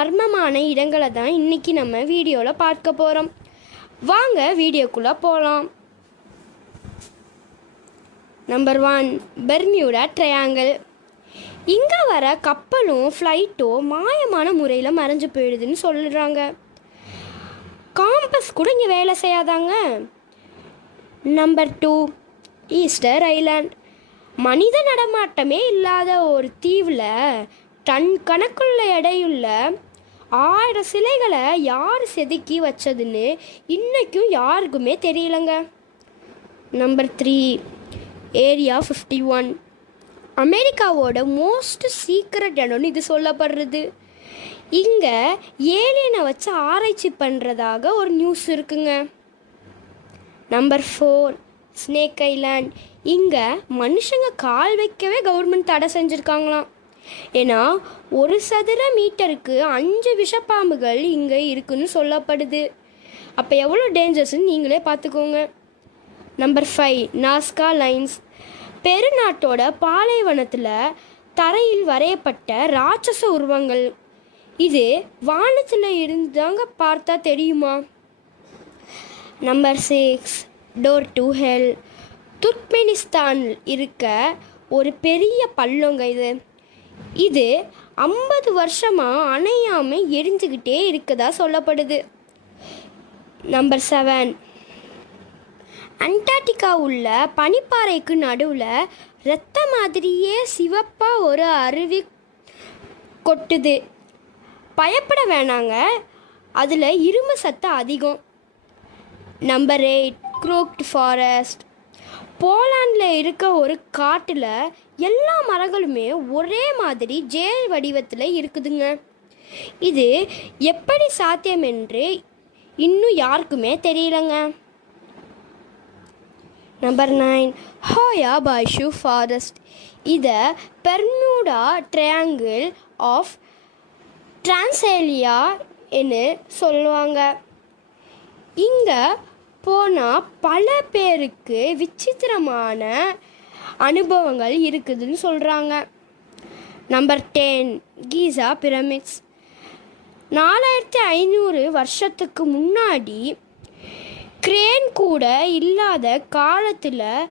மர்மமான இடங்களை தான் இன்னைக்கு நம்ம வீடியோவில் பார்க்க போகிறோம். வாங்க வீடியோக்குள்ளே போகலாம். Number 1, Bermuda triangle. இங்கே வர கப்பலும் ஃப்ளைட்டோ மாயமான முறையில் மறைஞ்சு போயிடுதுன்னு சொல்லுறாங்க. காம்பஸ் கூட இங்கே வேலை செய்யாதாங்க. Number 2, Easter island. மனித நடமாட்டமே இல்லாத ஒரு தீவில் டன் கணக்குள்ள எடையுள்ள 1000 சிலைகளை யார் செதுக்கி வச்சதுன்னு இன்றைக்கும் யாருக்குமே தெரியலங்க. Number 3, area 51. அமெரிக்காவோட மோஸ்ட் சீக்ரெட் இடம்னு இது சொல்லப்படுறது. இங்கே ஏலியனை வச்சு ஆராய்ச்சி பண்ணுறதாக ஒரு நியூஸ் இருக்குங்க. Number 4, snake island. இங்கே மனுஷங்க கால் வைக்கவே கவர்மெண்ட் தடை செஞ்சுருக்காங்களாம். ஏன்னா 1 சதுர மீட்டருக்கு 5 விஷப்பாம்புகள் இங்கே இருக்குன்னு சொல்லப்படுது. அப்போ எவ்வளோ டேஞ்சர்ஸ்ன்னு நீங்களே பார்த்துக்கோங்க. Number 5, Nazca lines. பெருநாட்டோட பாலைவனத்தில் தரையில் வரையப்பட்ட ராட்சச உருவங்கள். இது வானத்தில் இருந்தாங்க பார்த்தா தெரியுமா? Number 6, door to hell. துர்க்மெனிஸ்தானில் இருக்க ஒரு பெரிய பள்ளங்க இது 50 வருஷமாக அணையாமல் எரிஞ்சுக்கிட்டே இருக்கதா சொல்லப்படுது. நம்பர் 7, அண்டார்டிகா உள்ள பனிப்பாறைக்கு நடுவில் இரத்த மாதிரியே சிவப்பாக ஒரு அருவி கொட்டுது. பயப்பட வேணாங்க, அதில் இரும்பு சத்து அதிகம். Number 8, க்ரூக்ட் forest. போலாண்டில் இருக்க ஒரு காட்டில் எல்லா மரங்களுமே ஒரே மாதிரி ஜேல் வடிவத்தில் இருக்குதுங்க. இது எப்படி சாத்தியம் என்று இன்னும் யாருக்குமே தெரியலங்க. Number 9, Hoia Baciu forest. இதை பெர்மியூடா ட்ரையாங்கிள் ஆஃப் டிரான்சேலியா என்று சொல்லுவாங்க. இங்கே போனால் பல பேருக்கு விசித்திரமான அனுபவங்கள் இருக்குதுன்னு சொல்கிறாங்க. Number 10, கீசா pyramids. 4500 வருஷத்துக்கு முன்னாடி கிரேன் கூட இல்லாத காலத்தில்